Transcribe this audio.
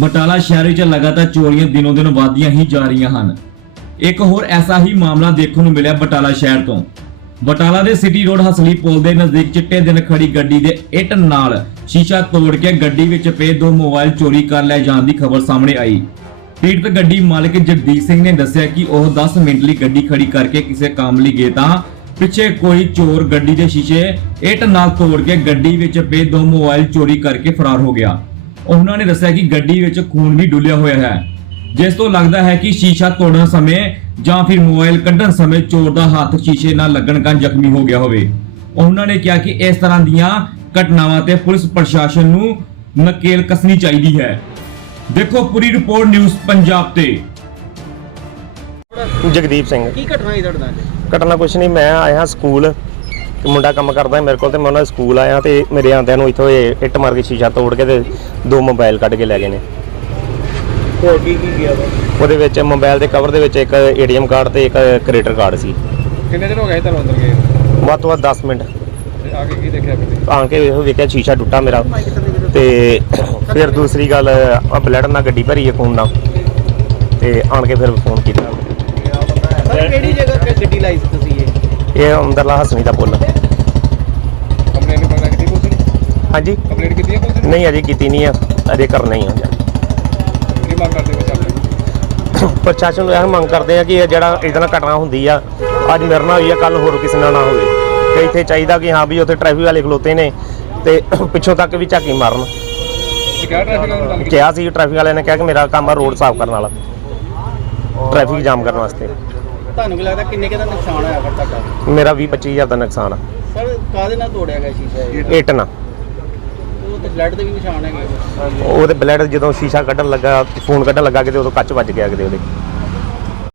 ਬਟਾਲਾ ਸ਼ਹਿਰ ਵਿੱਚ ਲਗਾਤਾਰ ਚੋਰੀਆਂ ਦਿਨੋਂ ਦਿਨ ਵਧਦੀਆਂ ਹੀ ਜਾ ਰਹੀਆਂ ਹਨ। ਇੱਕ ਹੋਰ ਐਸਾ ਹੀ ਮਾਮਲਾ ਦੇਖਣ ਨੂੰ ਮਿਲਿਆ ਬਟਾਲਾ ਸ਼ਹਿਰ ਤੋਂ। ਬਟਾਲਾ ਦੇ ਸਿਟੀ ਰੋਡ ਹਸਲੀ ਪੁਲ ਦੇ ਨਜ਼ਦੀਕ ਚਿੱਟੇ ਦਿਨ ਖੜੀ ਗੱਡੀ ਦੇ ਇੱਟ ਨਾਲ ਸ਼ੀਸ਼ਾ ਤੋੜ ਕੇ ਗੱਡੀ ਵਿੱਚ ਪਏ ਦੋ ਮੋਬਾਈਲ ਚੋਰੀ ਕਰ ਲੈ ਜਾਣ ਦੀ ਖਬਰ ਸਾਹਮਣੇ ਆਈ। ਪੀੜਤ ਗੱਡੀ ਮਾਲਕ ਜਗਦੀਪ ਸਿੰਘ ਨੇ ਦੱਸਿਆ ਕਿ ਉਹ 10 ਮਿੰਟ ਲਈ ਗੱਡੀ ਖੜੀ ਕਰਕੇ ਕਿਸੇ ਕੰਮ ਲਈ ਗਏ ਤਾਂ ਪਿੱਛੇ ਕੋਈ ਚੋਰ ਗੱਡੀ ਦੇ ਸ਼ੀਸ਼ੇ ਇੱਟ ਨਾਲ ਤੋੜ ਕੇ ਗੱਡੀ ਵਿੱਚ ਪਏ ਦੋ ਮੋਬਾਈਲ ਚੋਰੀ ਕਰਕੇ ਫਰਾਰ ਹੋ ਗਿਆ। ਉਹਨਾਂ ਨੇ ਦੱਸਿਆ ਕਿ ਗੱਡੀ ਵਿੱਚ ਖੂਨ ਵੀ ਡੁੱਲਿਆ ਹੋਇਆ ਹੈ। ਜਿਸ ਤੋਂ ਲੱਗਦਾ ਹੈ ਕਿ ਸ਼ੀਸ਼ਾ ਤੋੜਨ ਸਮੇਂ ਜਾਂ ਫਿਰ ਮੋਬਾਈਲ ਕੱਢਣ ਸਮੇਂ ਚੋਰ ਦਾ ਹੱਥ ਸ਼ੀਸ਼ੇ ਨਾਲ ਲੱਗਣ ਕਾਰਨ ਜ਼ਖਮੀ ਹੋ ਗਿਆ ਹੋਵੇ। ਉਹਨਾਂ ਨੇ ਕਿਹਾ ਕਿ ਇਸ ਤਰ੍ਹਾਂ ਦੀਆਂ ਘਟਨਾਵਾਂ ਤੇ ਪੁਲਿਸ ਪ੍ਰਸ਼ਾਸਨ ਨੂੰ ਨਕੇਲ ਕੱਸਣੀ ਚਾਹੀਦੀ ਹੈ। ਦੇਖੋ ਪੂਰੀ ਰਿਪੋਰਟ ਨਿਊਜ਼ ਪੰਜਾਬ ਤੇ। ਜਗਦੀਪ ਸਿੰਘ। ਕੀ ਘਟਨਾ ਹੋਈ ਤੁਹਾਡੇ ਨਾਲ? ਘਟਨਾ ਕੁਛ ਨਹੀਂ ਮੈਂ ਆਇਆ ਸਕੂਲ। ਤੇ ਮੁੰਡਾ ਕੰਮ ਕਰਦਾ ਮੇਰੇ ਕੋਲ ਤੇ ਮੈਂ ਉਹਨਾਂ ਦੇ ਸਕੂਲ ਆਇਆ ਤੇ ਮੇਰੇ ਆਂਦਿਆਂ ਨੂੰ ਇੱਥੋਂ ਇਹ ਇੱਟ ਮਾਰ ਕੇ ਸ਼ੀਸ਼ਾ ਤੋੜ ਕੇ ਤੇ ਦੋ ਮੋਬਾਈਲ ਕੱਢ ਕੇ ਲੈ ਗਏ ਨੇ। ਹੋਰ ਕੀ ਕੀ ਗਿਆ ਵਾ? ਉਹਦੇ ਵਿੱਚ ਮੋਬਾਈਲ ਦੇ ਕਵਰ ਦੇ ਵਿੱਚ ਇੱਕ ਏਟੀਐਮ ਕਾਰਡ ਤੇ ਇੱਕ ਕ੍ਰੈਡਿਟ ਕਾਰਡ ਸੀ। ਕਿੰਨੇ ਦਿਨ ਹੋ ਗਏ ਤੁਹਾਨੂੰ ਅੰਦਰ ਗਏ? ਵੱਧ ਤੋਂ ਵੱਧ 10 ਮਿੰਟ। ਤੇ ਆ ਕੇ ਕੀ ਦੇਖਿਆ ਫਿਰ? ਆ ਕੇ ਇਹ ਵੇਖਿਆ ਸ਼ੀਸ਼ਾ ਟੁੱਟਾ ਮੇਰਾ ਤੇ ਫਿਰ ਦੂਸਰੀ ਗੱਲ ਆ ਬਲੱਡ ਨਾਲ ਗੱਡੀ ਭਰੀ ਹੈ ਖੂਨ ਨਾਲ ਤੇ ਆਣ ਕੇ ਫਿਰ ਫੋਨ ਕੀਤਾ। ਸਰ ਕਿਹੜੀ ਜਗ੍ਹਾ ਤੇ ਗੱਡੀ ਲਾਈ ਸੀ ਤੁਸੀਂ ਇਹ? ਇਹ ਅੰਦਰਲਾ ਹਸਨੀ ਦਾ ਪੁੱਲ ਕੰਪਲੇਂਟ ਕਰਨਾ ਕਿਤੇ ਕੁਝ ਨਹੀਂ ਹਾਂਜੀ। ਕੰਪਲੇਂਟ ਕੀਤੀ ਹੈ ਕੁਝ ਨਹੀਂ ਅਜੇ ਕੀਤੀ ਨਹੀਂ ਆ। ਅਜੇ ਕਰਨਾ ਹੀ ਆ। ਕੀ ਮੰਗ ਕਰਦੇ ਹੋ ਚੱਲ ਪ੍ਰਸ਼ਾਸਨ ਨੂੰ ਇਹ ਮੰਗ ਕਰਦੇ ਆ ਕਿ ਇਹ ਜਿਹੜਾ ਇਹਦੇ ਨਾਲ ਘਟਨਾ ਹੁੰਦੀ ਆ ਅੱਜ ਮੇਰੇ ਨਾਲ ਹੋਈ ਆ ਕੱਲ ਹੋਰ ਕਿਸੇ ਨਾਲ ਨਾ ਹੋਵੇ। ਤੇ ਇੱਥੇ ਚਾਹੀਦਾ ਕਿ ਹਾਂ ਵੀ ਉੱਥੇ ਟ੍ਰੈਫਿਕ ਵਾਲੇ ਖਲੋਤੇ ਨੇ ਤੇ ਪਿੱਛੋਂ ਤੱਕ ਵੀ ਝਾਕੀ ਮਾਰਨ। ਟ੍ਰੈਫਿਕ ਗੱਲ ਕਿਹਾ ਸੀ ਟ੍ਰੈਫਿਕ ਵਾਲਿਆਂ ਨੇ ਕਿਹਾ ਕਿ ਮੇਰਾ ਕੰਮ ਆ ਰੋਡ ਸਾਫ਼ ਕਰਨ ਵਾਲਾ। ਟ੍ਰੈਫਿਕ ਜਾਮ ਕਰਨ ਵਾਸਤੇ। ਤੁਹਾਨੂੰ ਕੀ ਲੱਗਦਾ ਕਿੰਨੇ ਕੁ ਦਾ ਨੁਕਸਾਨ ਹੋਇਆ ਫਿਰ ਤੁਹਾਡਾ? ਮੇਰਾ 20 25000 ਦਾ ਨੁਕਸਾਨ ਆ। ਸਰ ਕਾਹਦੇ ਨਾਲ ਤੋੜਿਆ ਗਿਆ ਸ਼ੀਸ਼ਾ ਇਹ? ਇੱਟ ਨਾ ਉਹ ਤੇ ਬਲੱਡ ਦੇ ਵੀ ਨਿਸ਼ਾਨ ਹੈਗੇ ਉਹਦੇ ਬਲੈਡ ਜਦੋਂ ਸ਼ੀਸ਼ਾ ਕੱਢਣ ਲੱਗਾ ਫੋਨ ਕੱਢਣ ਲੱਗਾ ਕਿਤੇ, ਉਦੋਂ ਕੱਚ ਵੱਜ ਗਿਆ ਕਿਤੇ ਉਹਦੇ।